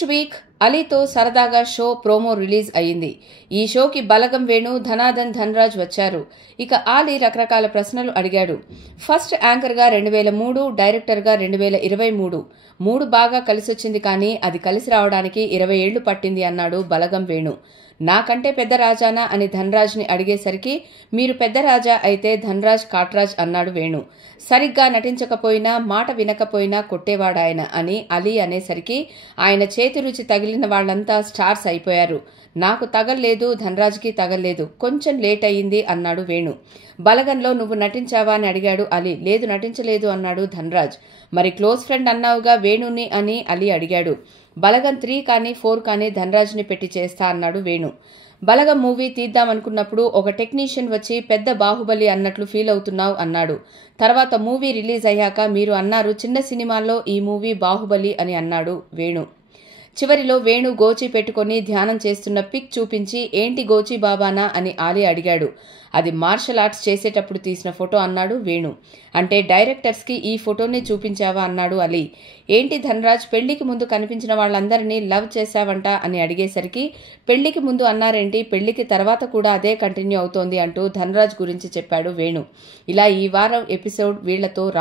Next week అలీతో సరదాగా show promo release అయ్యింది. ఈ షోకి బలగం వేణు, ధనాధన్ ధనరాజ్ వచ్చారు. ఇక ఆలీ రకరకాల ప్రశ్నలు అడిగాడు. ఫస్ట్ యాంకర్గా 2003, డైరెక్టర్గా 2023. 3 బాగా కలిసొచ్చింది, కానీ అది కలిసి రావడానికి 20 ఏళ్లు పట్టింది అన్నాడు బలగం వేణు. నాకంటే పెద్ద రాజానా అని ధనరాజ్ని అడిగేసరికి మీరు పెద్ద రాజా అయితే ధనరాజ్ కాట్రాజ్ అన్నాడు వేణు. సరిగ్గా నటించకపోయినా, మాట వినకపోయినా కొట్టేవాడాయన అని అలీ అనేసరికి ఆయన చేతి రుచి తగిలిన వాళ్లంతా స్టార్స్ అయిపోయారు. నాకు తగల్లేదు, ధనరాజ్కి తగల్లేదు, కొంచెం లేట్ అయ్యింది అన్నాడు వేణు. బలగంలో నువ్వు నటించావా అని అడిగాడు అలీ. లేదు, నటించలేదు అన్నాడు ధనరాజ్. మరి క్లోజ్ ఫ్రెండ్ అన్నావుగా వేణుని అని అలీ అడిగాడు. బలగం 3 కానీ 4 కానీ ధనరాజ్ని పెట్టి చేస్తా అన్నాడు వేణు. బలగం మూవీ తీద్దామనుకున్నప్పుడు ఒక టెక్నీషియన్ వచ్చి పెద్ద బాహుబలి అన్నట్లు ఫీల్ అవుతున్నావు అన్నాడు. తర్వాత మూవీ రిలీజ్ అయ్యాక మీరు అన్నారు చిన్న సినిమాల్లో ఈ మూవీ బాహుబలి అని అన్నాడు వేణు. చివరిలో వేణు గోచి పెట్టుకుని ధ్యానం చేస్తున్న పిక్ చూపించి ఏంటి గోచి బాబానా అని ఆలీ అడిగాడు. అది మార్షల్ ఆర్ట్స్ చేసేటప్పుడు తీసిన ఫోటో అన్నాడు వేణు. అంటే డైరెక్టర్స్కి ఈ ఫోటోనే చూపించావా అన్నాడు అలీ. ఏంటి ధనరాజ్, పెళ్లికి ముందు కనిపించిన వాళ్ళందరినీ లవ్ చేశావంట అని అడిగేసరికి పెళ్లికి ముందు అన్నారేంటి, పెళ్లికి తర్వాత కూడా అదే కంటిన్యూ అవుతోంది అంటూ ధనరాజ్ గురించి చెప్పాడు వేణు. ఇలా ఈ వారం ఎపిసోడ్ వీళ్లతో